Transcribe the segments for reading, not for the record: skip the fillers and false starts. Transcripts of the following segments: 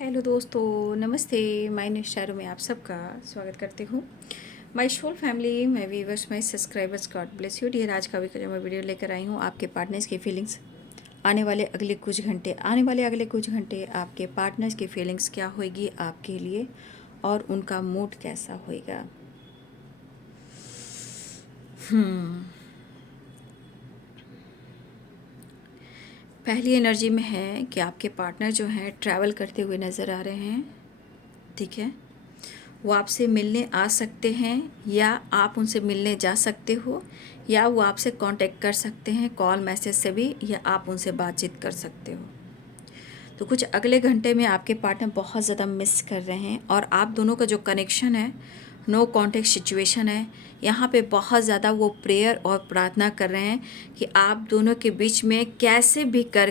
Hello दोस्तों, नमस्ते। My निष्ठारों में आप सबका स्वागत करती हूँ। My soul family, my viewers, my subscribers, God bless you dear. आज का भी मैं वीडियो लेकर आई हूँ आपके पार्टनर्स की फीलिंग्स। आने वाले अगले कुछ घंटे आपके पार्टनर्स की फीलिंग्स क्या होगी आपके लिए और उनका मूड कैसा होएगा। पहली एनर्जी में है कि आपके पार्टनर जो हैं ट्रैवल करते हुए नज़र आ रहे हैं। ठीक है, वो आपसे मिलने आ सकते हैं या आप उनसे मिलने जा सकते हो, या वो आपसे कांटेक्ट कर सकते हैं कॉल मैसेज से भी, या आप उनसे बातचीत कर सकते हो। तो कुछ अगले घंटे में आपके पार्टनर बहुत ज़्यादा मिस कर रहे हैं और आप दोनों का जो कनेक्शन है, नो कांटेक्ट सिचुएशन है, यहाँ पे बहुत ज़्यादा वो प्रेयर और प्रार्थना कर रहे हैं कि आप दोनों के बीच में कैसे भी कर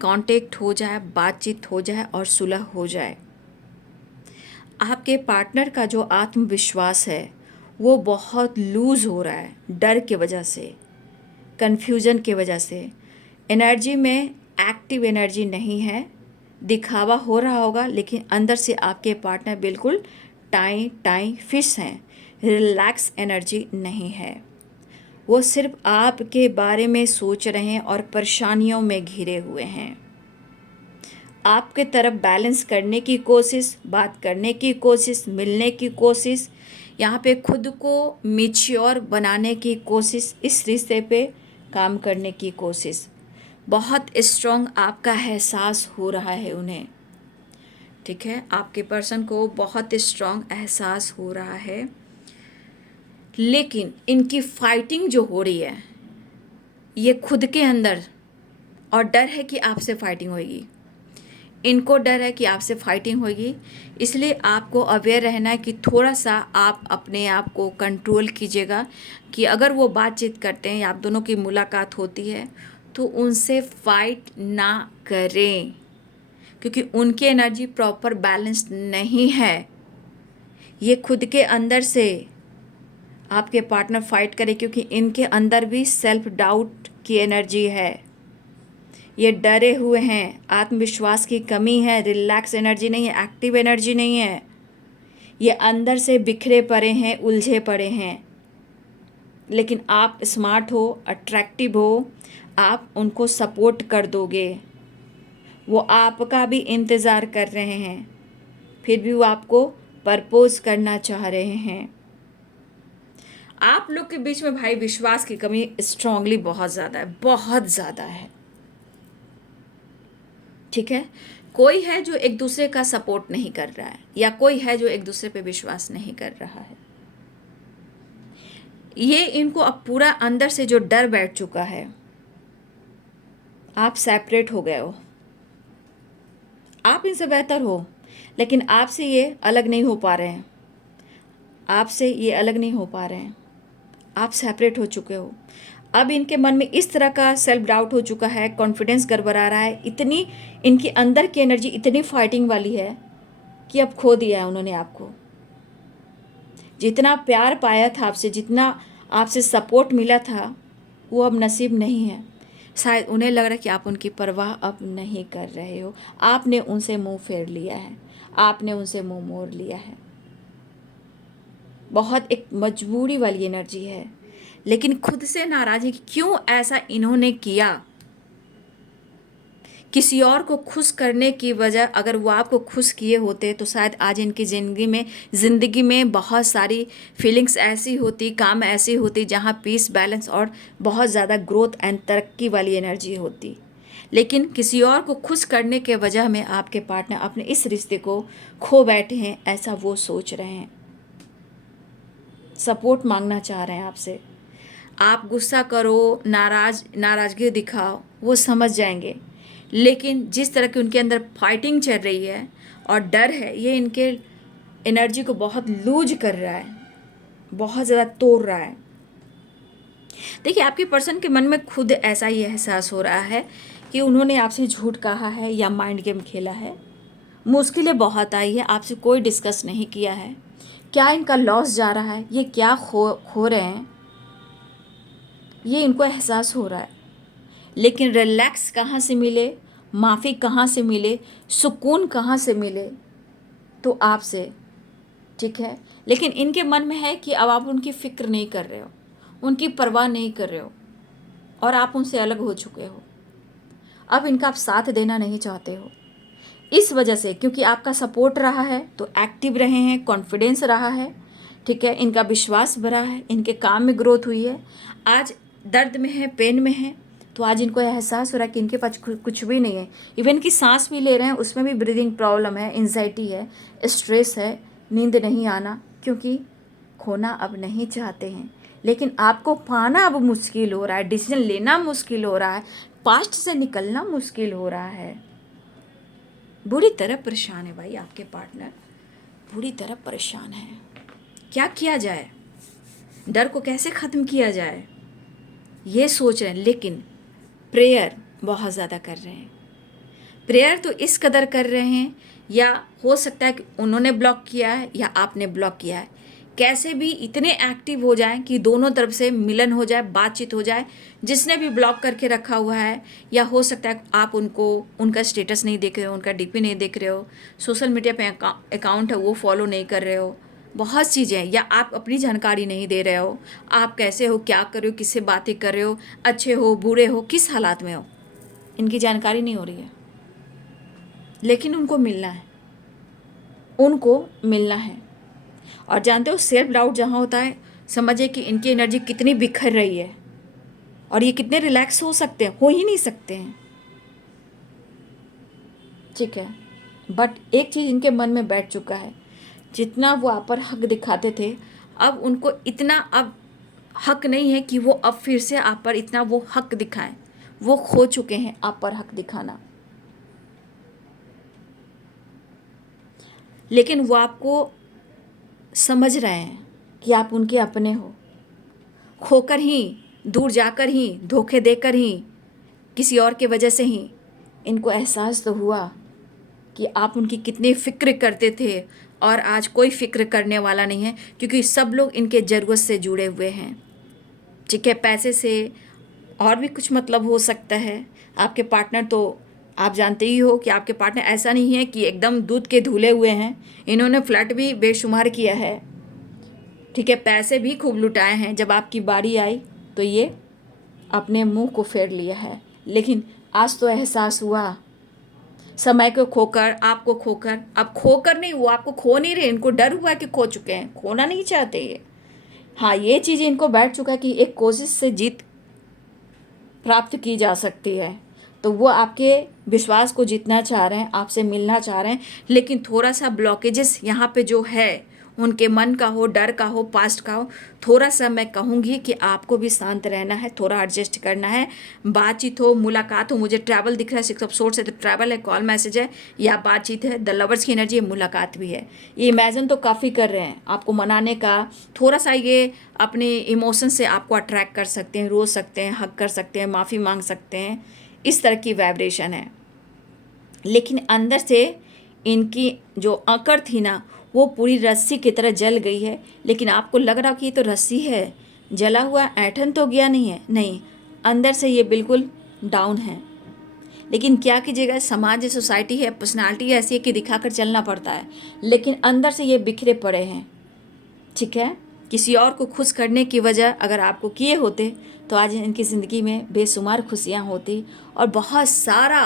कांटेक्ट हो जाए, बातचीत हो जाए और सुलह हो जाए। आपके पार्टनर का जो आत्मविश्वास है वो बहुत लूज़ हो रहा है, डर की वजह से, कन्फ्यूज़न की वजह से। एनर्जी में एक्टिव एनर्जी नहीं है, दिखावा हो रहा होगा, लेकिन अंदर से आपके पार्टनर बिल्कुल टाई फिश हैं, रिलैक्स एनर्जी नहीं है। वो सिर्फ आपके बारे में सोच रहे हैं और परेशानियों में घिरे हुए हैं। आपके तरफ बैलेंस करने की कोशिश, बात करने की कोशिश, मिलने की कोशिश, यहाँ पे खुद को मैच्योर बनाने की कोशिश, इस रिश्ते पे काम करने की कोशिश। बहुत स्ट्रॉन्ग आपका एहसास हो रहा है उन्हें। ठीक है, आपके पर्सन को बहुत स्ट्रॉन्ग एहसास हो रहा है, लेकिन इनकी फाइटिंग जो हो रही है ये खुद के अंदर, और डर है कि आपसे फाइटिंग होगी। इनको डर है कि आपसे फाइटिंग होगी, इसलिए आपको अवेयर रहना है कि थोड़ा सा आप अपने आप को कंट्रोल कीजिएगा कि अगर वो बातचीत करते हैं या आप दोनों की मुलाकात होती है तो उनसे फाइट ना करें, क्योंकि उनकी एनर्जी प्रॉपर बैलेंस्ड नहीं है। ये खुद के अंदर से आपके पार्टनर फाइट करे, क्योंकि इनके अंदर भी सेल्फ डाउट की एनर्जी है। ये डरे हुए हैं, आत्मविश्वास की कमी है, रिलैक्स एनर्जी नहीं है, एक्टिव एनर्जी नहीं है। ये अंदर से बिखरे पड़े हैं, उलझे पड़े हैं। लेकिन आप स्मार्ट हो, अट्रैक्टिव हो, आप उनको सपोर्ट कर दोगे। वो आपका भी इंतज़ार कर रहे हैं, फिर भी वो आपको प्रपोज करना चाह रहे हैं। आप लोग के बीच में भाई विश्वास की कमी स्ट्रांगली बहुत ज़्यादा है, बहुत ज़्यादा है। ठीक है, कोई है जो एक दूसरे का सपोर्ट नहीं कर रहा है, या कोई है जो एक दूसरे पे विश्वास नहीं कर रहा है। ये इनको अब पूरा अंदर से जो डर बैठ चुका है, आप सेपरेट हो गए हो, आप इनसे बेहतर हो, लेकिन आपसे ये अलग नहीं हो पा रहे हैं, आपसे ये अलग नहीं हो पा रहे हैं, आप सेपरेट हो चुके हो। अब इनके मन में इस तरह का सेल्फ डाउट हो चुका है, कॉन्फिडेंस गड़बड़ा रहा है, इतनी इनकी अंदर की एनर्जी इतनी फाइटिंग वाली है कि अब खो दिया है उन्होंने आपको। जितना प्यार पाया था आपसे, जितना आपसे सपोर्ट मिला था, वो अब नसीब नहीं है। शायद उन्हें लग रहा है कि आप उनकी परवाह अब नहीं कर रहे हो, आपने उनसे मुंह फेर लिया है, आपने उनसे मुंह मोड़ लिया है। बहुत एक मजबूरी वाली एनर्जी है, लेकिन खुद से नाराज़ है कि क्यों ऐसा इन्होंने किया। किसी और को खुश करने की वजह, अगर वो आपको खुश किए होते तो शायद आज इनकी ज़िंदगी में बहुत सारी फीलिंग्स ऐसी होती, काम ऐसी होती जहाँ पीस, बैलेंस और बहुत ज़्यादा ग्रोथ एंड तरक्की वाली एनर्जी होती। लेकिन किसी और को खुश करने के वजह में आपके पार्टनर अपने इस रिश्ते को खो बैठे हैं, ऐसा वो सोच रहे हैं। सपोर्ट मांगना चाह रहे हैं आपसे। आप गुस्सा करो, नाराज़गी दिखाओ, वो समझ जाएंगे, लेकिन जिस तरह की उनके अंदर फाइटिंग चल रही है और डर है, ये इनके एनर्जी को बहुत लूज कर रहा है, बहुत ज़्यादा तोड़ रहा है। देखिए, आपके पर्सन के मन में खुद ऐसा ही एहसास हो रहा है कि उन्होंने आपसे झूठ कहा है या माइंड गेम खेला है। मुश्किलें बहुत आई है, आपसे कोई डिस्कस नहीं किया है। क्या इनका लॉस जा रहा है, ये क्या खो रहे हैं, ये इनको एहसास हो रहा है। लेकिन रिलैक्स कहाँ से मिले, माफ़ी कहाँ से मिले, सुकून कहाँ से मिले, तो आपसे, ठीक है। लेकिन इनके मन में है कि अब आप उनकी फ़िक्र नहीं कर रहे हो, उनकी परवाह नहीं कर रहे हो और आप उनसे अलग हो चुके हो। अब इनका आप साथ देना नहीं चाहते हो, इस वजह से, क्योंकि आपका सपोर्ट रहा है तो एक्टिव रहे हैं, कॉन्फिडेंस रहा है, ठीक है, इनका विश्वास बढ़ा है, इनके काम में ग्रोथ हुई है। आज दर्द में है, पेन में है, तो आज इनको एहसास हो रहा है कि इनके पास कुछ भी नहीं है। इवन कि सांस भी ले रहे हैं उसमें भी ब्रीदिंग प्रॉब्लम है, एंजाइटी है, स्ट्रेस है, नींद नहीं आना, क्योंकि खोना अब नहीं चाहते हैं। लेकिन आपको पाना अब मुश्किल हो रहा है, डिसीजन लेना मुश्किल हो रहा है, पास्ट से निकलना मुश्किल हो रहा है। बुरी तरह परेशान है भाई, आपके पार्टनर बुरी तरह परेशान है। क्या किया जाए, डर को कैसे ख़त्म किया जाए, ये सोच रहे हैं। लेकिन प्रेयर बहुत ज़्यादा कर रहे हैं। प्रेयर तो इस कदर कर रहे हैं, या हो सकता है कि उन्होंने ब्लॉक किया है या आपने ब्लॉक किया है, कैसे भी इतने एक्टिव हो जाएं कि दोनों तरफ से मिलन हो जाए, बातचीत हो जाए। जिसने भी ब्लॉक करके रखा हुआ है, या हो सकता है आप उनका स्टेटस नहीं देख रहे हो, उनका डीपी नहीं देख रहे हो, सोशल मीडिया पे अकाउंट है वो फॉलो नहीं कर रहे हो, बहुत चीज़ें, या आप अपनी जानकारी नहीं दे रहे हो, आप कैसे हो, क्या कर रहे हो, किससे बातें कर रहे हो, अच्छे हो, बुरे हो, किस हालात में हो, इनकी जानकारी नहीं हो रही है। लेकिन उनको मिलना है, उनको मिलना है। और जानते हो, सेल्फ डाउट जहाँ होता है, समझिए कि इनकी एनर्जी कितनी बिखर रही है और ये कितने रिलैक्स हो सकते हैं, हो ही नहीं सकते हैं, ठीक है। बट एक चीज़ इनके मन में बैठ चुका है, जितना वो आप पर हक दिखाते थे, अब उनको इतना अब हक नहीं है कि वो अब फिर से आप पर इतना वो हक दिखाएं। वो खो चुके हैं आप पर हक दिखाना। लेकिन वो आपको समझ रहे हैं कि आप उनके अपने हो। खोकर ही, दूर जाकर ही, धोखे देकर ही, किसी और के वजह से ही इनको एहसास तो हुआ कि आप उनकी कितनी फ़िक्र करते थे, और आज कोई फ़िक्र करने वाला नहीं है, क्योंकि सब लोग इनके ज़रूरत से जुड़े हुए हैं, ठीक है। पैसे से और भी कुछ मतलब हो सकता है। आपके पार्टनर तो आप जानते ही हो कि आपके पार्टनर ऐसा नहीं है कि एकदम दूध के धुले हुए हैं, इन्होंने फ्लर्ट भी बेशुमार किया है, ठीक है, पैसे भी खूब लुटाए हैं। जब आपकी बारी आई तो ये अपने मुंह को फेर लिया है। लेकिन आज तो एहसास हुआ, समय को खोकर, आपको खोकर, अब खोकर नहीं, वो आपको खो नहीं रहे, इनको डर हुआ कि खो चुके हैं, खोना नहीं चाहते ये। हाँ, ये चीज़ इनको बैठ चुका है कि एक कोशिश से जीत प्राप्त की जा सकती है, तो वो आपके विश्वास को जीतना चाह रहे हैं, आपसे मिलना चाह रहे हैं। लेकिन थोड़ा सा ब्लॉकेजेस यहाँ पे जो है, उनके मन का हो, डर का हो, पास्ट का हो, थोड़ा सा मैं कहूँगी कि आपको भी शांत रहना है, थोड़ा एडजस्ट करना है। बातचीत हो, मुलाकात हो, मुझे ट्रैवल दिख रहा है, 6 ऑफ सोर्स है तो ट्रैवल है, कॉल मैसेज है, या बातचीत है, द लवर्स की एनर्जी है, मुलाकात भी है। ये इमेजिन तो काफ़ी कर रहे हैं आपको मनाने का, थोड़ा सा ये अपने इमोशन से आपको अट्रैक्ट कर सकते हैं, रो सकते हैं, हक कर सकते हैं, माफ़ी मांग सकते हैं, इस तरह की वाइब्रेशन है। लेकिन अंदर से इनकी जो अकड़ थी ना, वो पूरी रस्सी की तरह जल गई है। लेकिन आपको लग रहा कि ये तो रस्सी है, जला हुआ, ऐठन तो गया नहीं है, नहीं, अंदर से ये बिल्कुल डाउन है। लेकिन क्या कीजिएगा, समाज है, सोसाइटी है, पर्सनालिटी ऐसी है कि दिखाकर चलना पड़ता है। लेकिन अंदर से ये बिखरे पड़े हैं, ठीक है। किसी और को खुश करने की वजह अगर आपको किए होते तो आज इनकी ज़िंदगी में बेशुमार खुशियाँ होती और बहुत सारा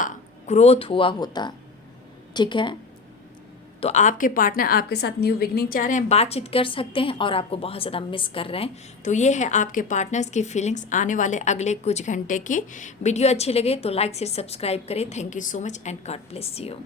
ग्रोथ हुआ होता, ठीक है। तो आपके पार्टनर आपके साथ न्यू बिगनिंग चाह रहे हैं, बातचीत कर सकते हैं और आपको बहुत ज़्यादा मिस कर रहे हैं। तो ये है आपके पार्टनर्स की फीलिंग्स आने वाले अगले कुछ घंटे की। वीडियो अच्छी लगे तो लाइक शेयर सब्सक्राइब करें। Thank you so much and God bless you.